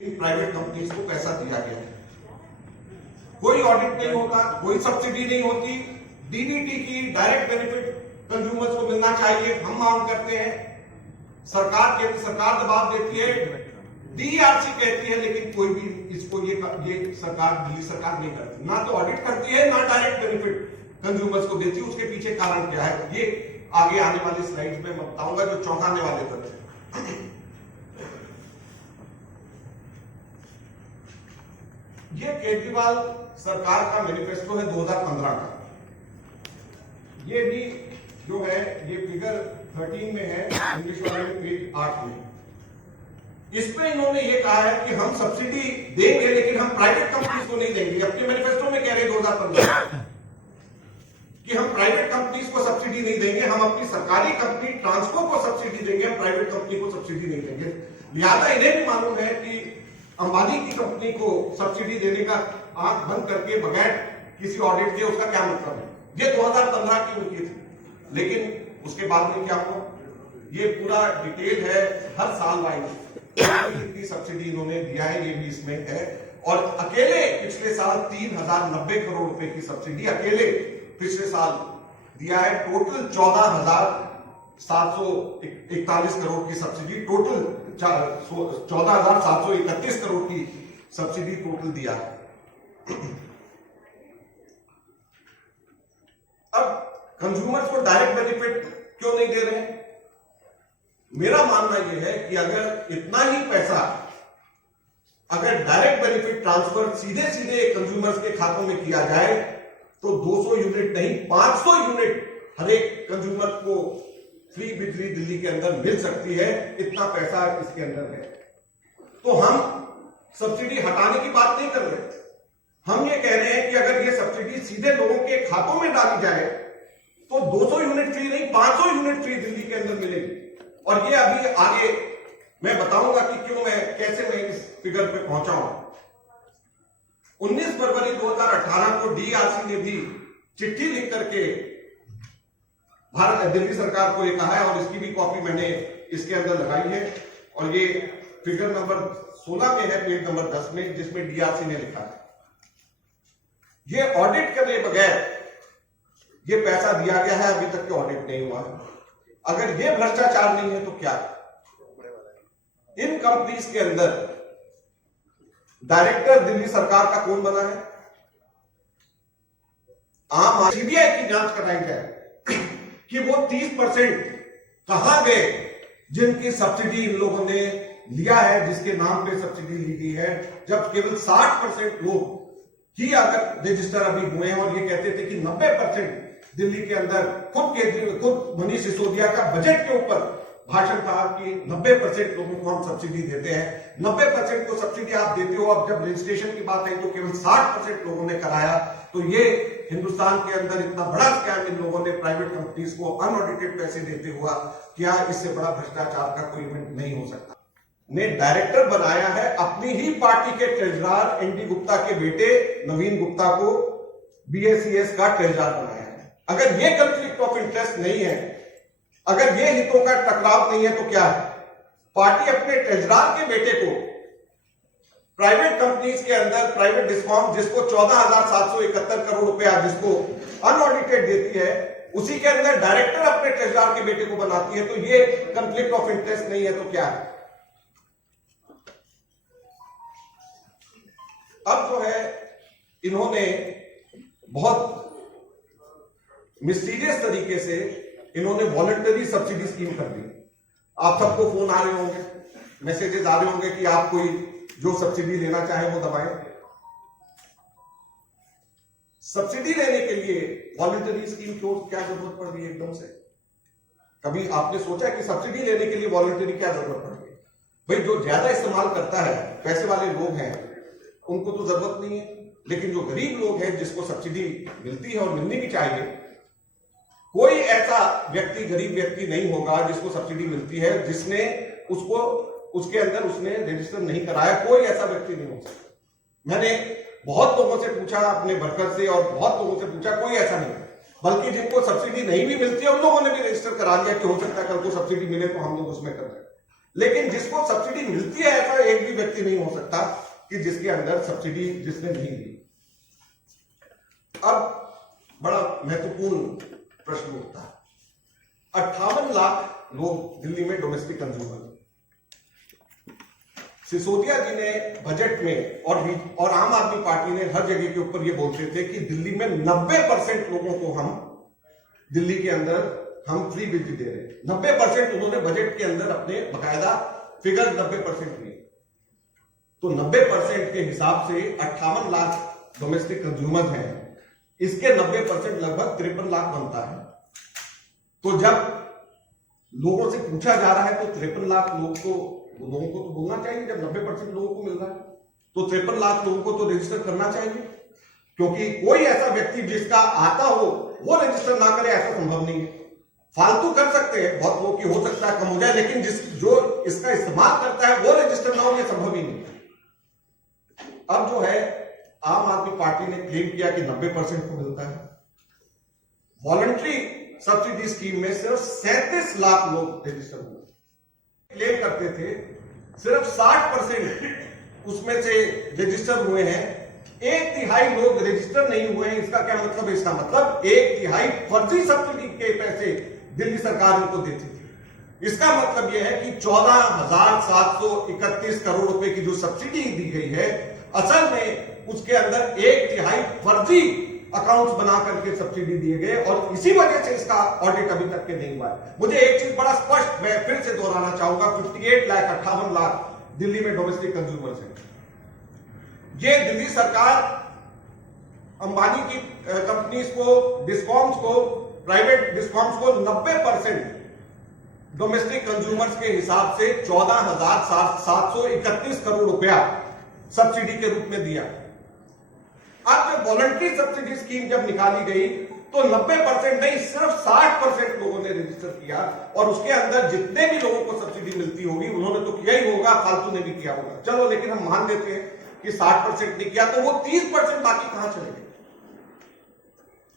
Private companies को पैसा दिया गया है, कोई ऑडिट नहीं होता, कोई सब्सिडी नहीं होती। डीबीटी की डायरेक्ट बेनिफिट कंज्यूमर्स को मिलना चाहिए, हम मांग करते हैं। सरकार दबाव देती है, डीआरसी कहती है, लेकिन कोई भी इसको ये सरकार, दिल्ली सरकार नहीं करती, ना तो ऑडिट करती है, ना डायरेक्ट बेनिफिट कंज्यूमर्स को देती है। उसके पीछे कारण क्या है, ये आगे आने वाली स्लाइड्स में मैं बताऊंगा, जो चौंकाने वाले तथ्य हैं। ये केजरीवाल सरकार का मैनिफेस्टो है 2015 का। ये भी जो है, ये फिगर 13 में है, इंग्लिश वाले में पेज 8 में। इसमें इन्होंने ये कहा है कि हम सब्सिडी देंगे, लेकिन हम प्राइवेट कंपनीज को नहीं देंगे। अपने मैनिफेस्टो में कह रहे हैं 2015 कि हम प्राइवेट कंपनीज को सब्सिडी नहीं देंगे, हम अपनी सरकारी कंपनी ट्रांसको को सब्सिडी देंगे, हम प्राइवेट कंपनी को सब्सिडी नहीं देंगे। लिहाजा इन्हें भी मालूम है कि अंबानी की कंपनी को सब्सिडी देने का आंख बंद करके बगैर किसी ऑडिट के उसका क्या मतलब है। ये 2015 की उनकी थी, लेकिन उसके बाद में क्या हुआ, ये पूरा डिटेल है, हर साल वाइज कितनी सब्सिडी इन्होंने दिया है ये भी इसमें है। और अकेले पिछले साल 3090 करोड़ रुपए की सब्सिडी अकेले पिछले साल दिया है। टोटल 14,741 करोड़ की सब्सिडी, टोटल 14,731 करोड़ की सब्सिडी टोटल दिया है। अब कंज्यूमर्स को डायरेक्ट बेनिफिट क्यों नहीं दे रहे हैं? मेरा मानना यह है कि अगर इतना ही पैसा, अगर डायरेक्ट बेनिफिट ट्रांसफर सीधे सीधे कंज्यूमर्स के खातों में किया जाए तो 200 यूनिट नहीं 500 यूनिट हर एक कंज्यूमर को फ्री बिजली दिल्ली के अंदर मिल सकती है। इतना पैसा इसके अंदर है। तो हम सब्सिडी हटाने की बात नहीं कर रहे, हम ये कह रहे हैं कि अगर ये सब्सिडी सीधे लोगों के खातों में डाली जाए तो 200 यूनिट फ्री नहीं 500 यूनिट फ्री दिल्ली के अंदर मिलेगी। और ये अभी आगे मैं बताऊंगा कि क्यों, कैसे मैं इस फिगर पे पहुंचा हूं। 19 फरवरी 2018 को डीआरसी ने भी चिट्ठी लिख करके दिल्ली सरकार को ये कहा है, और इसकी भी कॉपी मैंने इसके अंदर लगाई है। और ये फिगर नंबर 16 में है, पेज नंबर 10 में, जिसमें डीआरसी ने लिखा है ये ऑडिट करने बगैर ये पैसा दिया गया है, अभी तक के ऑडिट नहीं हुआ है। अगर ये भ्रष्टाचार नहीं है तो क्या? इन कंपनीज के अंदर डायरेक्टर दिल्ली सरकार का कौन बना है? आम सीबीआई की जांच कराई जाए कि वो 30% कहां गए जिनकी सब्सिडी इन लोगों ने लिया है, जिसके नाम पे सब्सिडी ली गई है, जब केवल 60% लोग ही अगर रजिस्टर अभी हुए हैं। और ये कहते थे कि 90% दिल्ली के अंदर खुद मनीष सिसोदिया का बजट के ऊपर भाषण था कि 90% लोगों को हम सब्सिडी देते हैं। 90% को सब्सिडी आप देते हो, अब जब रजिस्ट्रेशन की बात आई तो केवल 60% लोगों ने कराया। तो ये हिंदुस्तान के अंदर इतना बड़ा स्कैम इन लोगों ने प्राइवेट कंपनीज को अनऑडिटेड पैसे देते हुआ, क्या इससे बड़ा भ्रष्टाचार का कोई इवेंट नहीं हो सकता? ने डायरेक्टर बनाया है अपनी ही पार्टी के ट्रेजरर एनडी गुप्ता के बेटे नवीन गुप्ता को बीएसीएस का ट्रेजरर बनाया है। अगर ये कंफ्लिक्ट ऑफ इंटरेस्ट नहीं है, अगर ये हितों का टकराव नहीं है, तो क्या है? पार्टी अपने ट्रेजरर के बेटे को प्राइवेट कंपनीज के अंदर, प्राइवेट डिस्कॉम जिसको 14,771 करोड़ रुपया जिसको अनऑडिटेड देती है, उसी के अंदर डायरेक्टर अपने ट्रेजरर के बेटे को बनाती है। तो ये कंफ्लिक्ट ऑफ इंटरेस्ट नहीं है तो क्या है? अब जो है, इन्होंने बहुत मिस्टीरियस तरीके से इन्होंने वॉलंटरी सब्सिडी स्कीम कर दी। आप सबको फोन आ रहे होंगे, मैसेजेस आ रहे होंगे कि आप कोई जो सब्सिडी लेना चाहे वो दबाएं। सब्सिडी लेने के लिए वॉलंटरी स्कीम क्यों, क्या जरूरत पड़ रही है एकदम से? कभी आपने सोचा कि सब्सिडी लेने के लिए वॉलंटरी क्या जरूरत पड़ रही है? भाई, जो ज्यादा इस्तेमाल करता है, पैसे वाले लोग हैं, उनको तो जरूरत नहीं है। लेकिन जो गरीब लोग हैं, जिसको सब्सिडी मिलती है और मिलनी भी चाहिए, कोई ऐसा व्यक्ति, गरीब व्यक्ति नहीं होगा जिसको सब्सिडी मिलती है जिसने उसको उसके अंदर उसने रजिस्टर नहीं कराया। कोई ऐसा व्यक्ति नहीं हो सकता। मैंने बहुत लोगों से पूछा, अपने वर्कर से और बहुत लोगों से पूछा, कोई ऐसा नहीं। बल्कि जिनको सब्सिडी नहीं भी मिलती है, उन लोगों ने भी रजिस्टर करा दिया कि हो सकता है कल को सब्सिडी मिले तो हम लोग उसमें कर रहे हैं। लेकिन जिसको सब्सिडी मिलती है ऐसा एक भी व्यक्ति नहीं हो सकता कि जिसके अंदर सब्सिडी जिसने नहीं दी। अब बड़ा महत्वपूर्ण प्रश्न उठता है, 58 लाख लोग दिल्ली में डोमेस्टिक कंज्यूमर। सिसोदिया जी ने बजट में और आम आदमी पार्टी ने हर जगह के ऊपर ये बोलते थे कि दिल्ली में 90% लोगों को हम दिल्ली के अंदर हम फ्री बिजली दे रहे हैं। 90% उन्होंने बजट के अंदर अपने बकायदा फिगर 90% लिए। तो 90% के हिसाब से 58 लाख डोमेस्टिक कंज्यूमर हैं, इसके 90% लगभग 53 लाख बनता है। तो जब लोगों से पूछा जा रहा है तो 53 लाख लोगों को तो बोलना चाहिए। जब 90% लोगों को मिल रहा है तो 53 लाख लोगों को तो रजिस्टर करना चाहिए, क्योंकि कोई ऐसा व्यक्ति जिसका आता हो वो रजिस्टर ना करे ऐसा संभव नहीं है। फालतू कर सकते हैं, बहुत लोग की हो सकता है कम हो जाए, लेकिन जो इसका इस्तेमाल करता है वो रजिस्टर ना हो ये संभव ही नहीं। अब जो है आम आदमी पार्टी ने क्लेम किया कि 90% को मिलता है। वॉलंटरी सब्सिडी स्कीम में सिर्फ 37 लाख लोग रजिस्टर हुए। क्लेम करते थे सिर्फ 60% उसमें से रजिस्टर हुए हैं, 1/3 लोग रजिस्टर नहीं हुए हैं। इसका क्या मतलब है? इसका मतलब 1/3 फर्जी सब्सिडी के पैसे दिल्ली सरकार इनको देती थी। इसका मतलब यह है कि 14,731 करोड़ रुपए की जो सब्सिडी दी गई है, असल में उसके अंदर 1/3 फर्जी अकाउंट्स बना करके सब्सिडी दिए गए, और इसी वजह से इसका ऑडिट अभी तक के नहीं हुआ है। मुझे एक चीज बड़ा स्पष्ट मैं फिर से दोहराना चाहूंगा, 58 लाख दिल्ली में डोमेस्टिक कंज्यूमर्स हैं। ये दिल्ली सरकार अंबानी की कंपनीज को, डिस्कॉम्स को, प्राइवेट डिस्कॉम्स को 90% डोमेस्टिक कंज्यूमर्स के हिसाब से 14,731 करोड़ रुपया सब्सिडी के रूप में दिया। अब जब वॉलंटरी सब्सिडी स्कीम जब निकाली गई तो 90% नहीं सिर्फ 60% लोगों ने रजिस्टर किया, और उसके अंदर जितने भी लोगों को सब्सिडी मिलती होगी उन्होंने तो किया ही होगा, फालतू ने भी किया होगा। चलो, लेकिन हम मान लेते हैं कि 60% ने किया, तो वो 30% बाकी कहां चले गए?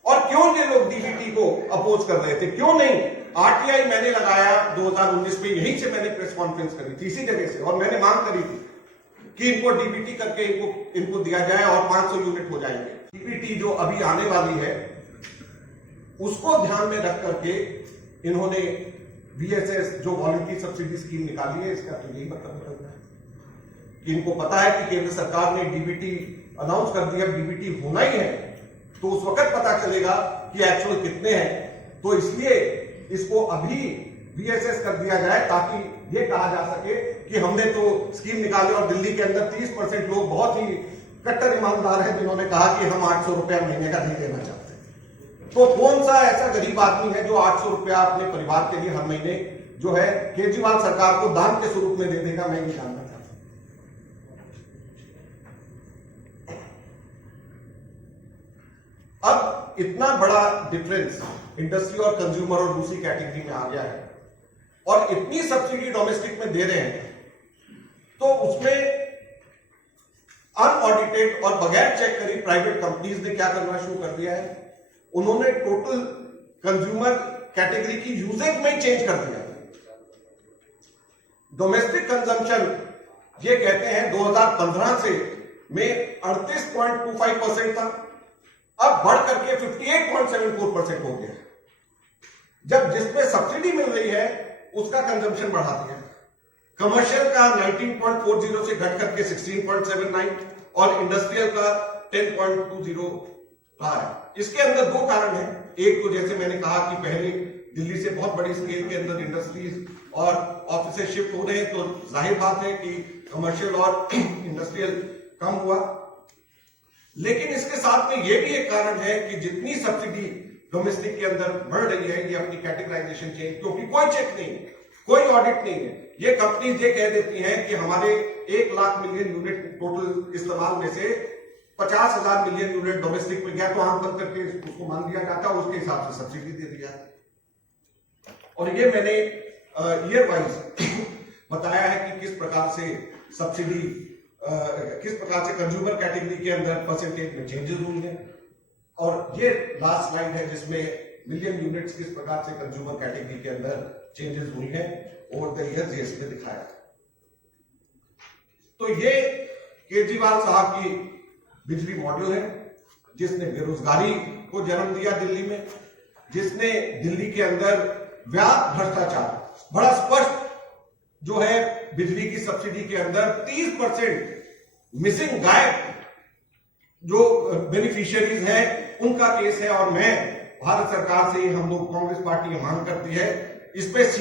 और क्यों ये लोग डीबीटी को अपोज कर रहे थे? क्यों नहीं? आरटीआई मैंने लगाया 2019 में, यहीं से मैंने प्रेस कॉन्फ्रेंस करी थी इसी जगह से, और मैंने मांग करी थी कि इनको डीबीटी करके इनको दिया जाए और 500 यूनिट हो जाएंगे। डीबीटी जो अभी आने वाली है उसको ध्यान में रख करके इन्होंने वीएसएस जो वॉलंटरी सब्सिडी स्कीम निकाली है, इसका तो यही मतलब निकलता है कि इनको पता है कि केंद्र सरकार ने डीबीटी अनाउंस कर दिया, डीबीटी होना ही है, तो उस वक्त पता चलेगा कि एक्चुअल कितने हैं। तो इसलिए इसको अभी वीएसएस कर दिया जाए ताकि ये कहा जा सके कि हमने तो स्कीम निकाली, और दिल्ली के अंदर 30% लोग बहुत ही कट्टर ईमानदार हैं जिन्होंने कहा कि हम 800 रुपया महीने का नहीं देना चाहते। तो कौन सा ऐसा गरीब आदमी है जो 800 रुपया अपने परिवार के लिए हर महीने जो है केजरीवाल सरकार को दान के स्वरूप में दे देगा? मैं नहीं जानना चाहता। अब इतना बड़ा डिफरेंस इंडस्ट्री और कंज्यूमर और दूसरी कैटेगरी में आ गया है, और इतनी सब्सिडी डोमेस्टिक में दे रहे हैं, तो उसमें अनऑडिटेड और बगैर चेक करी प्राइवेट कंपनीज ने क्या करना शुरू कर दिया है? उन्होंने टोटल कंज्यूमर कैटेगरी की यूजेज में ही चेंज कर दिया। डोमेस्टिक कंजम्पशन ये कहते हैं 2015 से में 38.25% था, अब बढ़ करके 58.74% हो गया। जब जिसमें सब्सिडी मिल रही है उसका कंजम्पशन बढ़ा दिया। कमर्शियल का 19.40 से घट करके 16.79 और इंडस्ट्रियल का 10.20 रहा है। इसके अंदर दो कारण हैं। एक तो जैसे मैंने कहा कि पहले दिल्ली से बहुत बड़ी स्केल के अंदर इंडस्ट्रीज और ऑफिसेज शिफ्ट हो रहे हैं, तो जाहिर बात है कि कमर्शियल और इंडस्ट्रियल कम हुआ। लेकिन इसके साथ में यह भी एक कारण है कि जितनी सब्सिडी डोमेस्टिक के अंदर बढ़ रही है, ये अपनी कैटेगराइजेशन चेंज, क्योंकि कोई चेक नहीं है, कोई ऑडिट नहीं है। ये कंपनीज ये कह देती हैं कि हमारे 1 लाख मिलियन यूनिट टोटल इस्तेमाल में से 50,000 मिलियन यूनिट डोमेस्टिक में गया, तो आंख बंद करके उसको मान दिया जाता है, उसके हिसाब से सब्सिडी दे दिया। और ये मैंने ईयर वाइज बताया है कि किस प्रकार से सब्सिडी किस प्रकार से कंज्यूमर कैटेगरी के अंदर परसेंटेज में चेंजेस हुई हैं। और ये लास्ट स्लाइड है जिसमें मिलियन यूनिट्स किस प्रकार से कंज्यूमर कैटेगरी के अंदर चेंजेस हुई हैं ओवर द ईयर्स ये इसने दिखाया। तो ये केजरीवाल साहब की बिजली मॉड्यूल है, जिसने बेरोजगारी को जन्म दिया दिल्ली में, जिसने दिल्ली के अंदर व्यापक भ्रष्टाचार, बड़ा स्पष्ट जो है बिजली की सब्सिडी के अंदर 30% मिसिंग, गायब जो बेनिफिशियरीज हैं उनका केस है। और मैं भारत सरकार से, हम लोग कांग्रेस पार्टी मांग करती है इस पे